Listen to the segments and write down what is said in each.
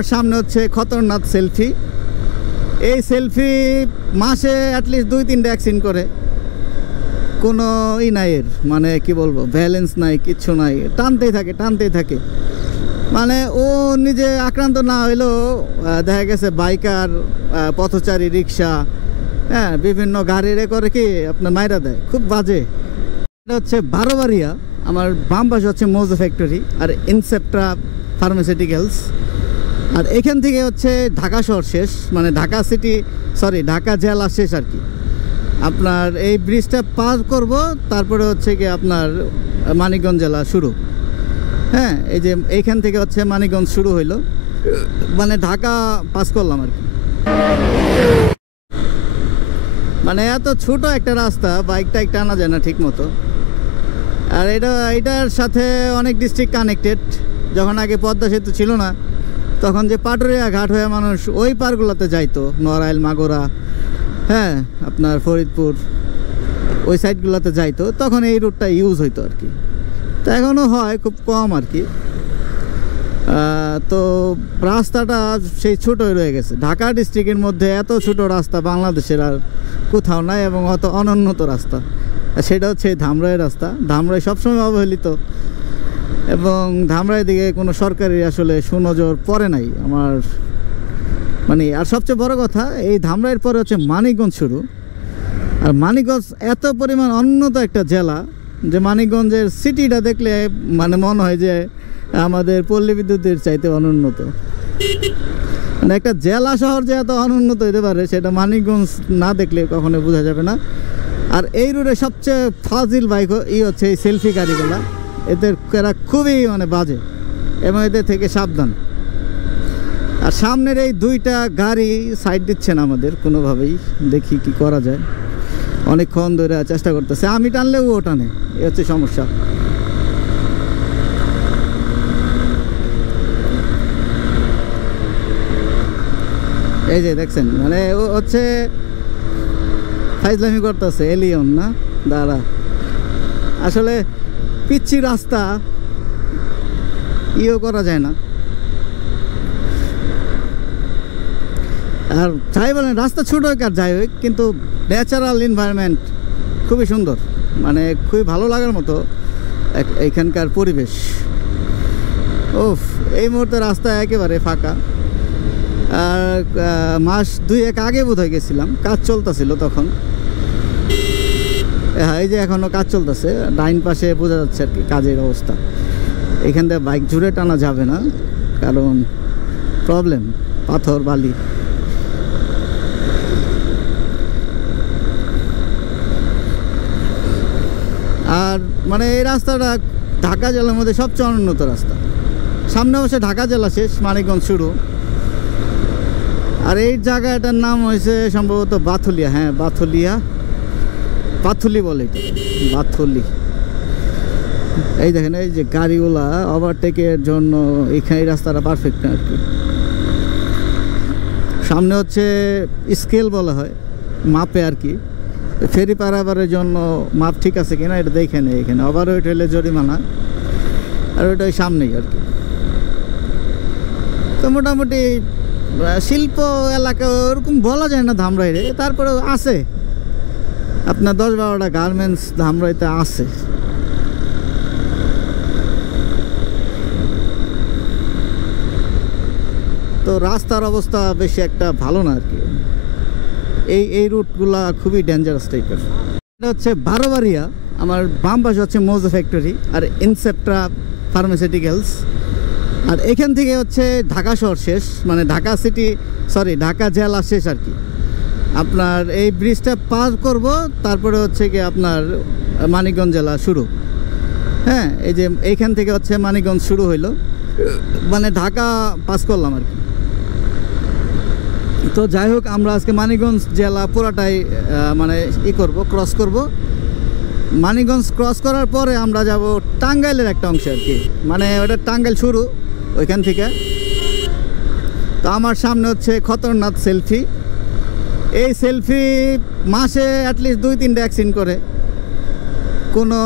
আমার সামনে হচ্ছে খতরনাক সেলফি। এই সেলফি মাসে অ্যাটলিস্ট 2-3টা অ্যাক্সিডেন্ট করে, কোনো নাই এর, মানে কি বলবো, ব্যালেন্স নাই, কিচ্ছু নাই, টানতেই থাকে। মানে ও নিজে আক্রান্ত না হইলেও দেখা গেছে বাইকার, পথচারী, রিক্সা, হ্যাঁ, বিভিন্ন গাড়ি করে কি আপনার মাইরা দেয়, খুব বাজে। এটা হচ্ছে বারোবাড়িয়া, আমার বাম পাশে হচ্ছে মোজো ফ্যাক্টরি আর ইনসেপ্ট্রা ফার্মাসিউটিক্যালস। আর এখান থেকে হচ্ছে ঢাকা শহর শেষ, মানে ঢাকা জেলা শেষ আর কি। আপনার এই ব্রিজটা পার করব, তারপরে হচ্ছে কি আপনার মানিকগঞ্জ জেলা শুরু। হ্যাঁ, এই যে এইখান থেকে হচ্ছে মানিকগঞ্জ শুরু হইলো, মানে ঢাকা পাস করলাম আর কি। মানে এত ছোট একটা রাস্তা, বাইকটা টানা যায় না ঠিক মতো। আর এটার সাথে অনেক ডিস্ট্রিক্ট কানেক্টেড। যখন আগে পদ্মা সেতু ছিল না, তখন যে পাটুরিয়া ঘাট হয়ে মানুষ ওই পারগুলোতে যাইতো, নড়াইল, মাগুরা, হ্যাঁ, আপনার ফরিদপুর, ওই সাইডগুলোতে যাইতো, তখন এই রুটটা ইউজ হইতো আর কি। তো এখনও হয়, খুব কম আর কি। তো রাস্তাটা সেই ছোটোই রয়ে গেছে। ঢাকা ডিস্ট্রিক্টের মধ্যে এত ছোট রাস্তা বাংলাদেশের আর কোথাও নাই, এবং অত অনুন্নত রাস্তা। সেটা হচ্ছে ধামরাইয়ের রাস্তা। ধামরাই সবসময় অবহেলিত, এবং ধামরাইয়ের দিকে কোনো সরকারি আসলে সুনজর পড়ে নাই আমার, মানে। আর সবচেয়ে বড় কথা, এই ধামরাইয়ের পরে হচ্ছে মানিকগঞ্জ শুরু। আর মানিকগঞ্জ এত পরিমাণ উন্নত একটা জেলা যে মানিকগঞ্জের সিটিটা দেখলে মানে মনে হয় যে আমাদের পল্লী বিদ্যুতের চাইতে অনুন্নত। মানে একটা জেলা শহর যে এত অনুন্নত হতে পারে, সেটা মানিকগঞ্জ না দেখলে কখনো বোঝা যাবে না। আর এই রোডে সবচেয়ে ফাজিল বাইক হচ্ছে এই সেলফি গাড়িগুলা। এরা খুবই মানে বাজে, এবং এদের থেকে সাবধান। আর সামনের এই দুইটা গাড়ি সাইড দিচ্ছে না আমাদের কোনোভাবেই। দেখি কি করা যায়, অনেকক্ষণ ধরে চেষ্টা করতেছে, আমি টানলেও ও টানে, এ হচ্ছে সমস্যা। এই যে দেখছেন, মানে ও হচ্ছে ফাইজলামি করতেছে। এলিয়ন না, দাঁড়া, আসলে পিচ্ছি রাস্তা, ইও করা যায় না। আর যাই বলেন, রাস্তা ছোট হোক আর যাই হোক, কিন্তু ন্যাচারাল এনভায়রনমেন্ট খুবই সুন্দর, মানে খুবই ভালো লাগার মতো এইখানকার পরিবেশ। ওফ, এই মুহূর্তে রাস্তা একেবারে ফাঁকা। আর মাস 2-1 আগে বোধহয় গেছিলাম, কাজ চলতেছিল তখন। হ্যাঁ, এই যে এখনও কাজ চলতেছে, ডাইন পাশে বোঝা যাচ্ছে আর কি কাজের অবস্থা। এখান থেকে বাইক জুড়ে টানা যাবে না, কারণ প্রবলেম, পাথর, বালি। আর মানে এই রাস্তাটা ঢাকা জেলার মধ্যে সবচেয়ে অনুন্নত রাস্তা। সামনে বসে ঢাকা জেলা শেষ, মানিকগঞ্জ শুরু। আর এই জায়গাটার নাম হয়েছে সম্ভবত বাথুলিয়া। হ্যাঁ, বাথুলি বলে, বাথুলি। এই দেখেন, এই যে গাড়িগুলা ওভারটেকের জন্য এই রাস্তাটা পারফেক্ট না আর কি। সামনে হচ্ছে স্কেল বলা হয়, মাপে আর কি, ফেরি পারাবারের জন্য মাপ ঠিক আছে কিনা এটা দেখে নেই। এখানে ওভারওয়েট হলে জরিমানা, আর ওইটা সামনেই আর কি। তো মোটামুটি শিল্প এলাকা ওরকম বলা যায় না ধামরাইরে, তারপরে আছে আপনার 10-12টা গার্মেন্টস ধামরাইতে আছে। তো রাস্তার অবস্থা বেশি একটা ভালো না আর কি। এই রুটগুলা খুবই ডেঞ্জারাস টাইপের। এটা হচ্ছে বারোবাড়িয়া, আমার বাম পাশে হচ্ছে মোজো ফ্যাক্টরি আর ইনসেপ্ট্রা ফার্মাসিউটিক্যালস। আর এখান থেকে হচ্ছে ঢাকা শহর শেষ, মানে ঢাকা জেলা শেষ আর কি। আপনার এই ব্রিজটা পার করব, তারপরে হচ্ছে কি আপনার মানিকগঞ্জ জেলা শুরু। হ্যাঁ, এই যে এইখান থেকে হচ্ছে মানিকগঞ্জ শুরু হইলো, মানে ঢাকা পাস করলাম আর কি। তো যাই হোক, আমরা আজকে মানিকগঞ্জ জেলা পুরাটাই মানে ক্রস করব। মানিকগঞ্জ ক্রস করার পরে আমরা যাব টাঙ্গাইলের একটা অংশে আর কি, মানে ওটা টাঙ্গাইল শুরু ওইখান থেকে। তো আমার সামনে হচ্ছে খতরনাক সেলফি। এই সেলফি মাসে অ্যাটলিস্ট 2-3টা অ্যাক্সিডেন্ট করে, কোনো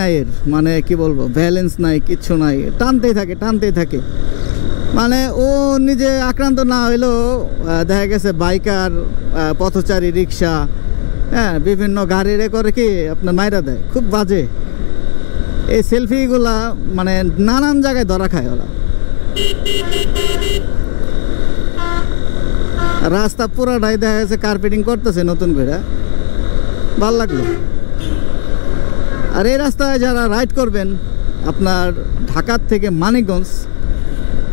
নাই এর, মানে কি বলবো, ব্যালেন্স নাই, কিচ্ছু নাই, টানতেই থাকে। মানে ও নিজে আক্রান্ত না হইলেও দেখা গেছে বাইকার, পথচারী, রিক্সা, হ্যাঁ বিভিন্ন গাড়িরে করে কি আপনার মাইরা দেয়, খুব বাজে। এই সেলফিগুলা মানে নানান জায়গায় ধরা খায় ওরা। রাস্তা পুরাটাই দেখা গেছে কার্পেটিং করতেছে নতুন করে, ভাল লাগলো। আর এই রাস্তায় যারা রাইড করবেন আপনার ঢাকার থেকে মানিকগঞ্জ,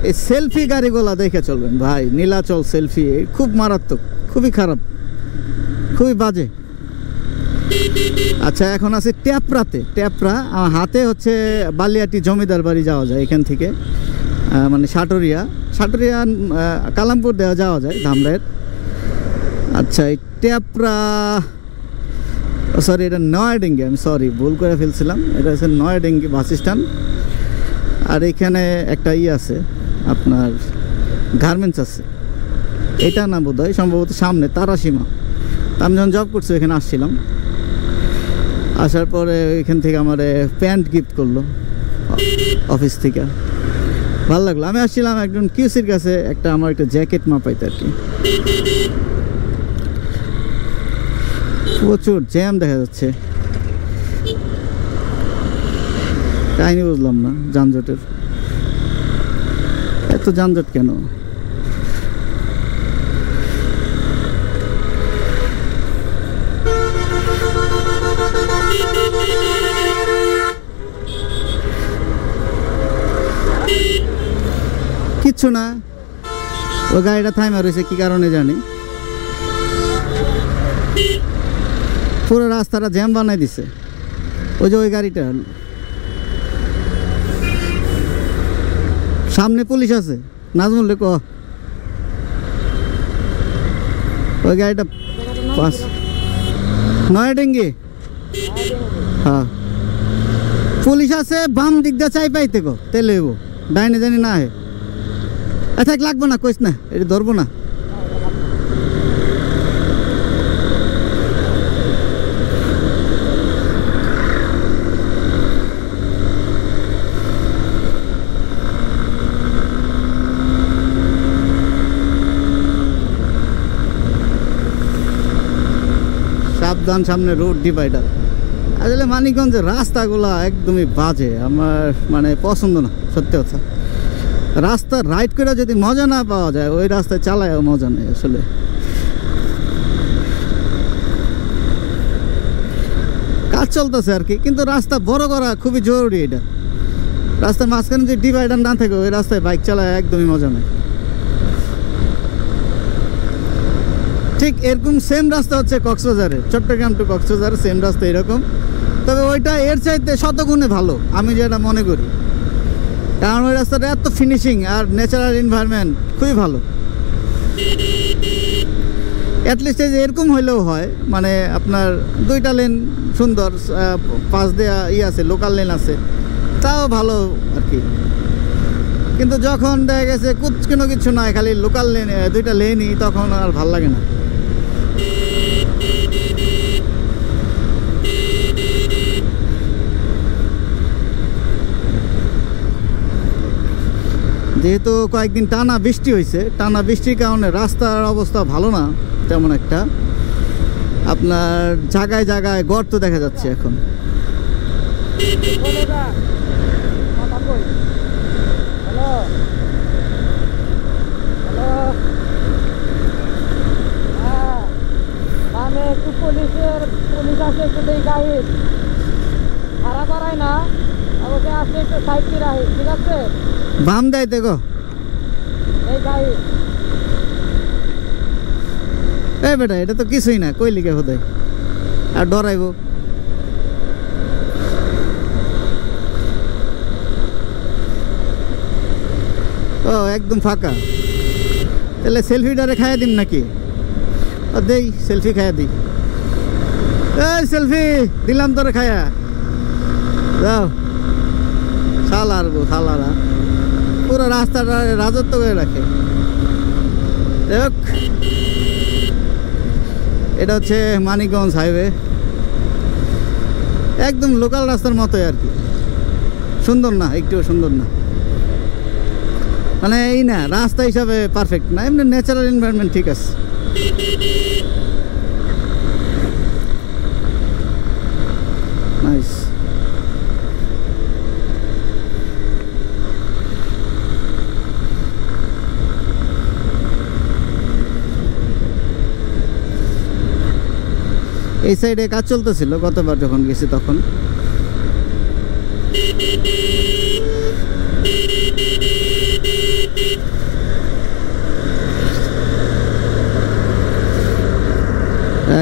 এই সেলফি গাড়িগুলা দেখে চলবেন ভাই। নীলাচল সেলফি খুব মারাত্মক, খুবই খারাপ, খুবই বাজে। আচ্ছা, এখন আছে ট্যাপরাতে। ট্যাপরা আমার হাতে হচ্ছে বালিয়াটি জমিদার বাড়ি যাওয়া যায় এখান থেকে, মানে সাটুরিয়া কালামপুর দেওয়া যাওয়া যায় ধামরাইয়ের। আচ্ছা, এই ট্যাপরা, সরি এটা নয়াডিঙ্গি, আমি সরি ভুল করে ফেলছিলাম, এটা হচ্ছে নয়াডিঙ্গি বাস স্ট্যান্ড। আর এখানে একটা আছে আপনার গার্মেন্টস আছে, এটা না বোধ হয়, সম্ভবত সামনে তারাসীমা। আমি যখন জব করছি এখানে আসছিলাম, আসার পরে এখান থেকে আমার প্যান্ট গিফট করলো অফিস থেকে, ভালো লাগলো। আমি আসছিলাম একজন কিউসির কাছে আমার একটা জ্যাকেট মাপাইতে আর কি। প্রচুর জ্যাম দেখা যাচ্ছে, কাহিনি বুঝলাম না যানজটের, এত যানজট কেন? কিচ্ছু না, ও গাড়িটা থাইমা রয়েছে কি কারণে জানি, পুরো রাস্তাটা জ্যাম বানাই দিছে। ওই যে ওই গাড়িটা, সামনে পুলিশ আছে, নাজমুল ক ওই গাড়িটা পাস নয়াডিঙ্গি, হ্যাঁ পুলিশ আছে, বাম দিক দিয়ে চাই পাইতে গো তেলে ডাইনে জানি না হে থাক, লাগবো না কইস না, এটা ধরবো না। সাবধান, সামনে রোড ডিভাইডার। আসলে মানিকগঞ্জের রাস্তাগুলো একদমই বাজে, আমার মানে পছন্দ না, সত্যি কথা। রাস্তা রাইড করে যদি মজা না পাওয়া যায়, ওই রাস্তায় চালায় মজা নেই আসলে। কাজ চলতেছে আর কি, কিন্তু রাস্তা বড় করা খুবই জরুরি। এটা রাস্তার মাঝখানে যদি ডিভাইডার না থাকে, ওই রাস্তায় বাইক চালায় একদমই মজা নেই। ঠিক এরকম সেম রাস্তা হচ্ছে কক্সবাজারে, চট্টগ্রাম টু কক্সবাজার সেম রাস্তা এরকম, তবে ওইটা এর চাইতে শতগুণে ভালো আমি যেটা মনে করি, কারণ ওই রাস্তাটা এত ফিনিশিং আর ন্যাচারাল এনভায়রনমেন্ট খুবই ভালো। অ্যাটলিস্ট এই যে এরকম হইলেও হয়, মানে আপনার দুইটা লেন সুন্দর, পাশ দেওয়া আছে, লোকাল লেন আছে, তাও ভালো আর কি। কিন্তু যখন দেখা গেছে কোনো কিছু নাই, খালি লোকাল লেন, দুইটা লেনই, তখন আর ভাল লাগে না। যেহেতু কয়েকদিন টানা বৃষ্টি হয়েছে, টানা বৃষ্টির কারণে রাস্তার অবস্থা ভালো না তেমন একটা, আপনার জায়গায় জায়গায় গর্ত দেখা যাচ্ছে এখন। পুলিশ আছে একটু দেই, গাড়ি ভাড়া করায় না, আমাকে আসলে একটু সাইড দিয়ে রাখি, ঠিক আছে? বাম দেয় দেখো এই গাড়ি, এই বেটা এটা তো কিছুই না, কই লিখে হতে আর ডরাইব। ও একদম ফাঁকা, তাহলে সেলফিটারে খাইয়া দিম নাকি? দেই সেলফি খাইয়া দিই। এই সেলফি দিলাম তোরে খাইয়া, যাও। শালারা পুরো রাস্তাটা রাজত্ব করে রাখে। দেখ, এটা হচ্ছে মানিকগঞ্জ হাইওয়ে, একদম লোকাল রাস্তার মতোই আর কি, সুন্দর না, একটুও সুন্দর না। মানে এই না রাস্তা হিসাবে পারফেক্ট না, এমনি ন্যাচারাল এনভায়রনমেন্ট ঠিক আছে। নাইস। এই সাইডে কাজ চলতেছিল গতবার যখন গেছি তখন।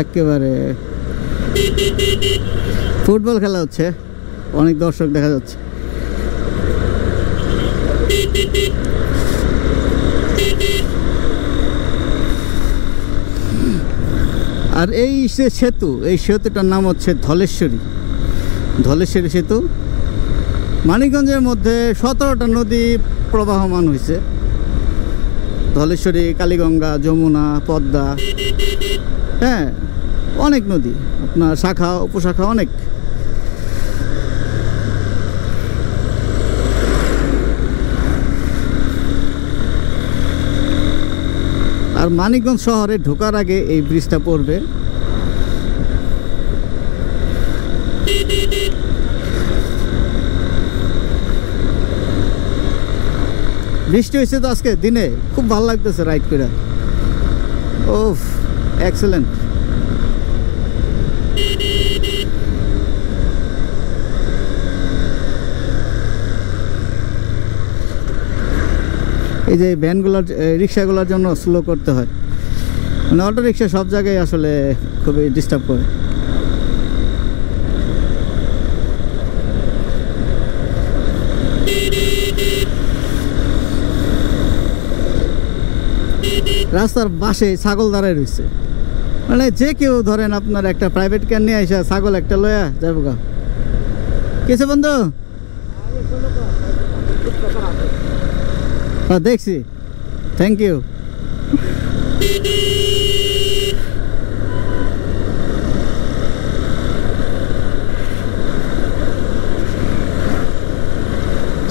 একেবারে ফুটবল খেলা হচ্ছে, অনেক দর্শক দেখা যাচ্ছে। আর এই যে সেতু, এই সেতুটার নাম হচ্ছে ধলেশ্বরী সেতু। মানিকগঞ্জের মধ্যে 17টা নদী প্রবাহমান হয়েছে, ধলেশ্বরী, কালীগঙ্গা, যমুনা, পদ্মা, হ্যাঁ অনেক নদী, আপনার শাখা উপশাখা অনেক। আর মানিকগঞ্জ শহরে ঢোকার আগে এই ব্রিজটা পড়বে। বৃষ্টি হয়েছে তো আজকে দিনে, খুব ভালো লাগতেছে রাইড করে। ওফ এক্সেলেন্ট। এই যে ভ্যানগুলোর রিক্সাগুলোর জন্য স্লো করতে হয়, মানে অটো রিক্সা সব জায়গায় আসলে খুবই ডিস্টার্ব করে। রাস্তার পাশে ছাগল দাঁড়ায় রয়েছে, মানে যে কেউ ধরেন আপনার একটা প্রাইভেট কার নিয়ে আসা ছাগল একটা লয়া যাবো গা। কিছু বন্ধু হ্যাঁ দেখছি, থ্যাংক ইউ।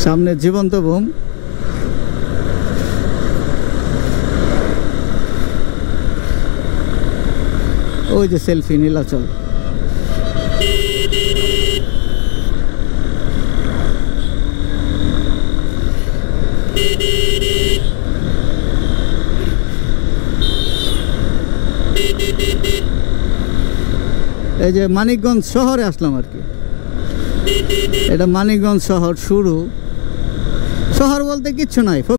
সামনে জীবন্ত বুম। ওই যে সেলফি নীলাচল। এই যে মানিকগঞ্জ শহরে আসলাম আর কি, এটা মানিকগঞ্জ শহর শুরু। শহর বলতে কিচ্ছু নাই।